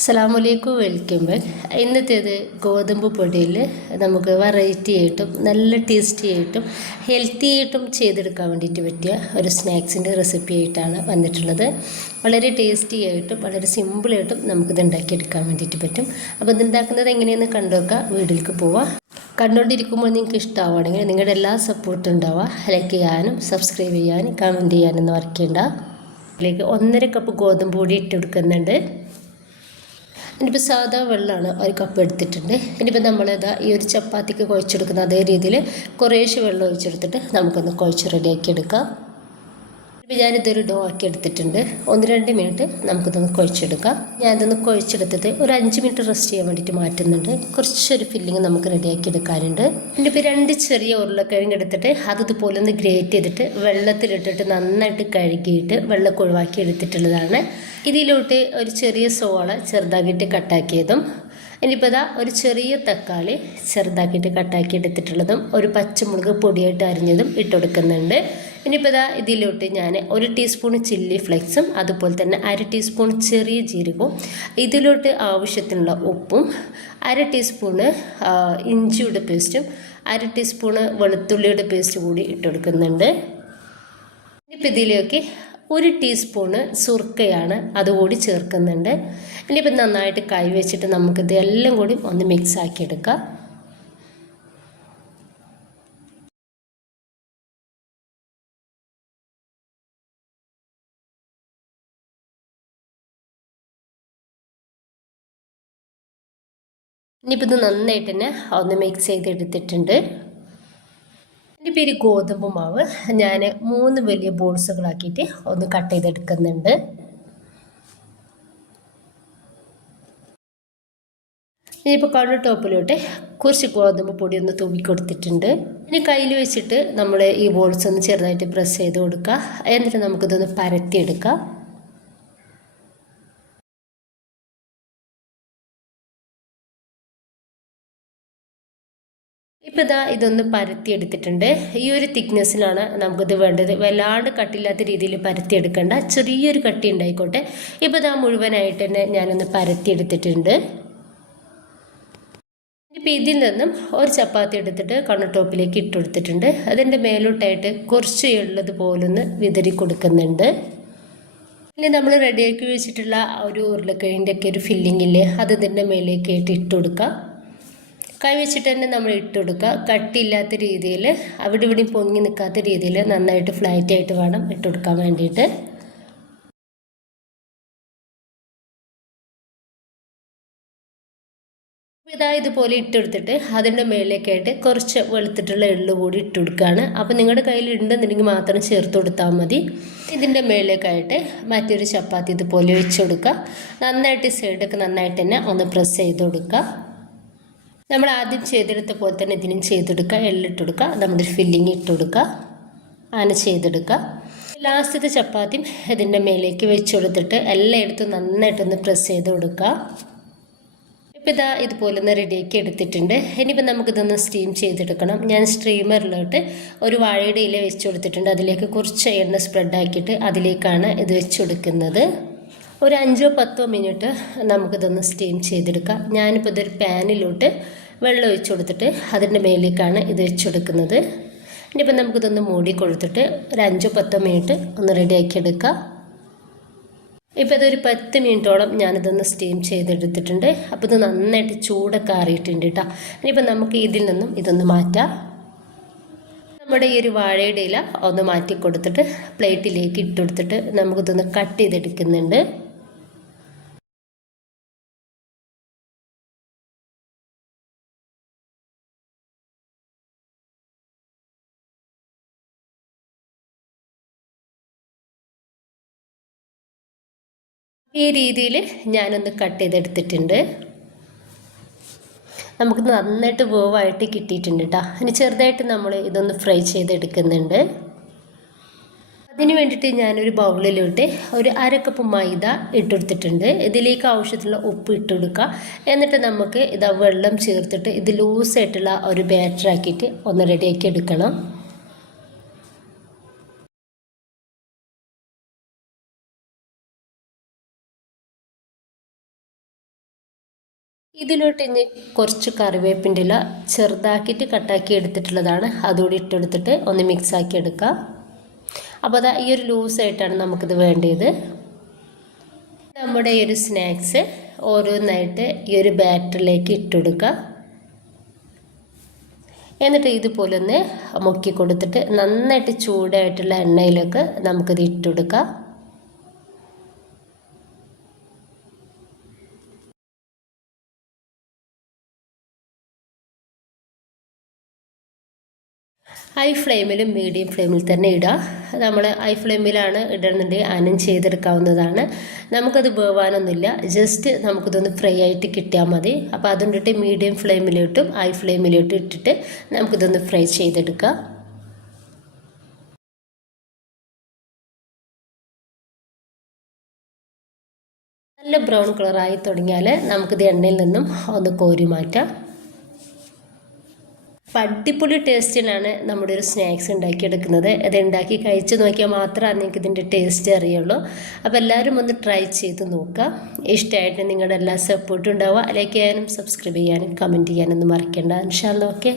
അസ്സലാമലൈക്കും, welcome back. ഇന്നത്തേത് ഗോതമ്പ് പൊടിയിൽ നമുക്ക് വെറൈറ്റി ആയിട്ടും നല്ല ടേസ്റ്റി ആയിട്ടും ഹെൽത്തി ആയിട്ടും ചെയ്തെടുക്കാൻ വേണ്ടിയിട്ട് പറ്റിയ ഒരു സ്നാക്സിൻ്റെ റെസിപ്പി ആയിട്ടാണ് വന്നിട്ടുള്ളത്. വളരെ ടേസ്റ്റി ആയിട്ടും വളരെ സിമ്പിളായിട്ടും നമുക്കിത് ഉണ്ടാക്കിയെടുക്കാൻ വേണ്ടിയിട്ട് പറ്റും. അപ്പോൾ ഇതുണ്ടാക്കുന്നത് എങ്ങനെയെന്ന് കണ്ടുവെക്കാം. വീട്ടിലേക്ക് പോവാം. കണ്ടുകൊണ്ടിരിക്കുമ്പോൾ നിങ്ങൾക്ക് ഇഷ്ടമാവുകയാണെങ്കിൽ നിങ്ങളുടെ എല്ലാ സപ്പോർട്ടും ഉണ്ടാവുക. ലൈക്ക് ചെയ്യാനും സബ്സ്ക്രൈബ് ചെയ്യാനും കമൻറ്റ് ചെയ്യാനൊന്നും മറക്കേണ്ട. അതിലേക്ക് 1.5 കപ്പ് ഗോതമ്പ് പൊടി ഇട്ട് കൊടുക്കുന്നുണ്ട്. ഇനിയിപ്പോൾ സാധാ വെള്ളമാണ് ഒരു കപ്പ് എടുത്തിട്ടുണ്ട്. ഇനിയിപ്പോൾ നമ്മളിതാ ഈ ഒരു ചപ്പാത്തിക്ക് കുഴച്ചെടുക്കുന്ന അതേ രീതിയിൽ കുറേശ്ശെ വെള്ളം ഒഴിച്ചെടുത്തിട്ട് നമുക്കൊന്ന് കുഴച്ച് റെഡിയാക്കി എടുക്കാം. ഇപ്പോൾ ഞാനിതൊരു ഡോ ആക്കി എടുത്തിട്ടുണ്ട്. 1-2 മിനിറ്റ് നമുക്കിതൊന്ന് കുഴച്ചെടുക്കാം. ഞാനിതൊന്ന് കുഴച്ചെടുത്തിട്ട് ഒരു 5 മിനിറ്റ് റെസ്റ്റ് ചെയ്യാൻ വേണ്ടിയിട്ട് മാറ്റുന്നുണ്ട്. കുറച്ചൊരു ഫില്ലിങ് നമുക്ക് റെഡിയാക്കി എടുക്കാനുണ്ട്. ഇനിയിപ്പോൾ 2 ചെറിയ ഉരുളക്കിഴങ്ങ് എടുത്തിട്ട് അതുപോലെ ഒന്ന് ഗ്രേറ്റ് ചെയ്തിട്ട് വെള്ളത്തിലിട്ടിട്ട് നന്നായിട്ട് കഴുകിയിട്ട് വെള്ളമൊക്കെ ഒഴിവാക്കി എടുത്തിട്ടുള്ളതാണ്. ഇതിലോട്ട് ഒരു ചെറിയ സോള ചെറുതാക്കിയിട്ട് കട്ടാക്കിയതും, ഇനിയിപ്പോൾ ഒരു ചെറിയ തക്കാളി ചെറുതാക്കിയിട്ട് കട്ടാക്കി എടുത്തിട്ടുള്ളതും, ഒരു പച്ചമുളക് പൊടിയായിട്ട് അരിഞ്ഞതും ഇട്ട് കൊടുക്കുന്നുണ്ട്. ഇനിയിപ്പോൾ ഇതിലോട്ട് ഞാൻ 1 ടീസ്പൂൺ ചില്ലി ഫ്ലെക്സും അതുപോലെ തന്നെ 1/2 ടീസ്പൂൺ ചെറിയ ജീരകവും, ഇതിലോട്ട് ആവശ്യത്തിനുള്ള ഉപ്പും, 1/2 ടീസ്പൂണ് ഇഞ്ചിയുടെ പേസ്റ്റും 1/2 ടീസ്പൂണ് വെളുത്തുള്ളിയുടെ പേസ്റ്റ് കൂടി ഇട്ട് കൊടുക്കുന്നുണ്ട്. ഇനിയിപ്പോൾ ഇതിലേക്ക് 1 ടീസ്പൂണ് സുർക്കയാണ് അതുകൂടി ചേർക്കുന്നുണ്ട്. ഇനിയിപ്പോൾ നന്നായിട്ട് കൈ വെച്ചിട്ട് നമുക്കിത് എല്ലാം കൂടി ഒന്ന് മിക്സ് ആക്കി എടുക്കാം. ഇനിയിപ്പോൾ ഇത് നന്നായിട്ട് തന്നെ ഒന്ന് മിക്സ് ചെയ്തെടുത്തിട്ടുണ്ട്. ഇനിയിപ്പോൾ ഈ ഗോതമ്പ് മാവ് ഞാൻ 3 വലിയ ബോൾസുകളാക്കിയിട്ട് ഒന്ന് കട്ട് ചെയ്തെടുക്കുന്നുണ്ട്. ഇനിയിപ്പോൾ കൗണ്ടർ ടോപ്പിലോട്ട് കുറച്ച് ഗോതമ്പ് പൊടി ഒന്ന് തൂക്കി കൊടുത്തിട്ടുണ്ട്. ഇനി കയ്യിൽ വെച്ചിട്ട് നമ്മൾ ഈ ബോൾസ് ഒന്ന് ചെറുതായിട്ട് പ്രസ് ചെയ്ത് കൊടുക്കുക. എന്നിട്ട് നമുക്കിതൊന്ന് പരത്തിയെടുക്കാം. ഇപ്പോൾ ഇതൊന്ന് പരത്തിയെടുത്തിട്ടുണ്ട്. ഈ ഒരു തിക്നെസ്സിലാണ് നമുക്കിത് വേണ്ടത്. വല്ലാണ്ട് കട്ടില്ലാത്ത രീതിയിൽ പരത്തിയെടുക്കേണ്ട, ചെറിയൊരു കട്ടി ഉണ്ടായിക്കോട്ടെ. ഇപ്പോൾ മുഴുവനായിട്ട് തന്നെ ഞാനൊന്ന് പരത്തിയെടുത്തിട്ടുണ്ട്. ഇപ്പോൾ ഇതിൽ നിന്നും ഒരു ചപ്പാത്തി എടുത്തിട്ട് കൗണ്ടർ ടോപ്പിലേക്ക് ഇട്ടുകൊടുത്തിട്ടുണ്ട്. അതിൻ്റെ മേലോട്ടായിട്ട് കുറച്ച് ഉള്ളതുപോലൊന്ന് വിതറി കൊടുക്കുന്നുണ്ട്. ഇനി നമ്മൾ റെഡിയാക്കി വെച്ചിട്ടുള്ള ഒരു ഉരുളക്കിഴങ്ങിൻ്റെ ഒക്കെ ഒരു ഫില്ലിംഗ് ഇല്ലേ, അത് ഇതിൻ്റെ മേലേക്ക് ഇട്ട് കൊടുക്കുക. കൈ വെച്ചിട്ട് തന്നെ നമ്മൾ ഇട്ട് കൊടുക്കുക. കട്ടിയില്ലാത്ത രീതിയിൽ, അവിടെ ഇവിടെയും പൊങ്ങി നിൽക്കാത്ത രീതിയിൽ നന്നായിട്ട് ഫ്ലാറ്റ് ആയിട്ട് വേണം ഇട്ട് കൊടുക്കാൻ വേണ്ടിയിട്ട്. ഇതുപോലെ ഇട്ടെടുത്തിട്ട് അതിൻ്റെ മേലേക്കായിട്ട് കുറച്ച് വെളുത്തിട്ടുള്ള എള്ള് കൂടി ഇട്ട് കൊടുക്കുകയാണ്. അപ്പോൾ നിങ്ങളുടെ കയ്യിൽ ഉണ്ടെന്നുണ്ടെങ്കിൽ മാത്രം ചേർത്ത് കൊടുത്താൽ മതി. ഇതിൻ്റെ മേലേക്കായിട്ട് മറ്റൊരു ചപ്പാത്തി ഇതുപോലെ വെച്ച് കൊടുക്കുക. നന്നായിട്ട് സൈഡൊക്കെ നന്നായിട്ട് തന്നെ ഒന്ന് പ്രസ് ചെയ്ത് കൊടുക്കുക. നമ്മൾ ആദ്യം ചെയ്തെടുത്ത പോലെ തന്നെ ഇതിനും ചെയ്തെടുക്കുക. എള്ളിട്ട് കൊടുക്കുക, നമ്മുടെ ഫില്ലിങ് ഇട്ട് കൊടുക്കുക, അങ്ങനെ ചെയ്തെടുക്കുക. ലാസ്റ്റത്തെ ചപ്പാത്തിയും ഇതിൻ്റെ മേലേക്ക് വെച്ച് കൊടുത്തിട്ട് എല്ലായിടത്തും നന്നായിട്ടൊന്ന് പ്രസ് ചെയ്ത് കൊടുക്കുക. ഇപ്പോൾ ഇതുപോലെ ഒന്ന് റെഡിയാക്കി എടുത്തിട്ടുണ്ട്. ഇനിയിപ്പോൾ നമുക്കിതൊന്ന് സ്റ്റീം ചെയ്തെടുക്കണം. ഞാൻ സ്റ്റീമറിലോട്ട് ഒരു വാഴയുടെ ഇല വെച്ച് കൊടുത്തിട്ടുണ്ട്. അതിലേക്ക് കുറച്ച് എണ്ണ സ്പ്രെഡാക്കിയിട്ട് അതിലേക്കാണ് ഇത് വെച്ച് കൊടുക്കുന്നത്. ഒരു 5-10 മിനിറ്റ് നമുക്കിതൊന്ന് സ്റ്റീം ചെയ്തെടുക്കാം. ഞാനിപ്പോൾ ഇതൊരു പാനിലോട്ട് വെള്ളം ഒഴിച്ച് കൊടുത്തിട്ട് അതിൻ്റെ മേലേക്കാണ് ഇത് വെച്ച് കൊടുക്കുന്നത്. ഇനിയിപ്പോൾ നമുക്കിതൊന്ന് മൂടി കൊടുത്തിട്ട് ഒരു 5-10 മിനിറ്റ് ഒന്ന് റെഡിയാക്കി എടുക്കാം. ഇപ്പോൾ ഇതൊരു 10 മിനിറ്റോളം ഞാനിതൊന്ന് സ്റ്റീം ചെയ്തെടുത്തിട്ടുണ്ട്. അപ്പോൾ ഇത് നന്നായിട്ട് ചൂടൊക്കെ ആറിയിട്ടുണ്ട് കേട്ടോ. ഇനിയിപ്പോൾ നമുക്ക് ഇതിൽ നിന്നും ഇതൊന്ന് മാറ്റാം. നമ്മുടെ ഈ ഒരു വാഴയുടെ ഇല ഒന്ന് മാറ്റി കൊടുത്തിട്ട് പ്ലേറ്റിലേക്ക് ഇട്ട് കൊടുത്തിട്ട് നമുക്കിതൊന്ന് കട്ട് ചെയ്തെടുക്കുന്നുണ്ട്. ഈ രീതിയിൽ ഞാനൊന്ന് കട്ട് ചെയ്തെടുത്തിട്ടുണ്ട്. നമുക്ക് നന്നായിട്ട് വേവായിട്ട് കിട്ടിയിട്ടുണ്ട് കേട്ടോ. ഇനി ചെറുതായിട്ട് നമ്മൾ ഇതൊന്ന് ഫ്രൈ ചെയ്തെടുക്കുന്നുണ്ട്. അതിന് വേണ്ടിയിട്ട് ഞാനൊരു ബൗളിലോട്ട് ഒരു 1/2 കപ്പ് മൈദ ഇട്ടെടുത്തിട്ടുണ്ട്. ഇതിലേക്ക് ആവശ്യത്തിലുള്ള ഉപ്പ് ഇട്ട് കൊടുക്കുക. എന്നിട്ട് നമുക്ക് വെള്ളം ചേർത്തിട്ട് ഇത് ലൂസായിട്ടുള്ള ഒരു ബാറ്ററാക്കിയിട്ട് ഒന്ന് റെഡിയാക്കി എടുക്കണം. ഇതിലോട്ട് ഇനി കുറച്ച് കറിവേപ്പിൻ്റെ ഇല ചെറുതാക്കിയിട്ട് കട്ടാക്കി എടുത്തിട്ടുള്ളതാണ്, അതുകൂടി ഇട്ടെടുത്തിട്ട് ഒന്ന് മിക്സാക്കി എടുക്കാം. അപ്പോൾ അതാ ഈ ഒരു ലൂസായിട്ടാണ് നമുക്കിത് വേണ്ടത്. നമ്മുടെ ഈ ഒരു സ്നാക്സ് ഓരോന്നായിട്ട് ഈ ഒരു ബാറ്ററിലേക്ക് ഇട്ടുകൊടുക്കുക. എന്നിട്ട് ഇതുപോലെ ഒന്ന് മുക്കി കൊടുത്തിട്ട് നന്നായിട്ട് ചൂടായിട്ടുള്ള എണ്ണയിലേക്ക് നമുക്കിത് ഇട്ടുകൊടുക്കാം. ഹൈ ഫ്ലെയിമിലും മീഡിയം ഫ്ലെയിമിൽ തന്നെ ഇടുക. നമ്മൾ ഹൈ ഫ്ലെയിമിലാണ് ഇടുന്നുണ്ടെങ്കിൽ അനം ചെയ്തെടുക്കാവുന്നതാണ്. നമുക്കത് വേവാനൊന്നുമില്ല, ജസ്റ്റ് നമുക്കിതൊന്ന് ഫ്രൈ ആയിട്ട് കിട്ടിയാൽ മതി. അപ്പോൾ അതുകൊണ്ടിട്ട് മീഡിയം ഫ്ലെയിമിലോട്ടും ഹൈ ഫ്ലെയിമിലോട്ടും ഇട്ടിട്ട് നമുക്കിതൊന്ന് ഫ്രൈ ചെയ്തെടുക്കാം. നല്ല ബ്രൗൺ കളറായി തുടങ്ങിയാൽ നമുക്കിത് എണ്ണയിൽ നിന്നും ഒന്ന് കോരി മാറ്റാം. അടിപൊളി ടേസ്റ്റിനാണ് നമ്മുടെ ഒരു സ്നാക്സ് ഉണ്ടാക്കിയെടുക്കുന്നത്. അത് ഉണ്ടാക്കി കഴിച്ച് നോക്കിയാൽ മാത്രമേ നിങ്ങൾക്ക് ഇതിൻ്റെ ടേസ്റ്റ് അറിയുള്ളൂ. അപ്പോൾ എല്ലാവരും ഒന്ന് ട്രൈ ചെയ്ത് നോക്കുക. ഇഷ്ടമായിട്ട് നിങ്ങളുടെ എല്ലാ സപ്പോർട്ടും ഉണ്ടാവുക. ലൈക്ക് ചെയ്യാനും സബ്സ്ക്രൈബ് ചെയ്യാനും കമൻറ്റ് ചെയ്യാനൊന്നും മറക്കണ്ട. ഇൻഷാ അല്ലാഹ്. ഓക്കെ.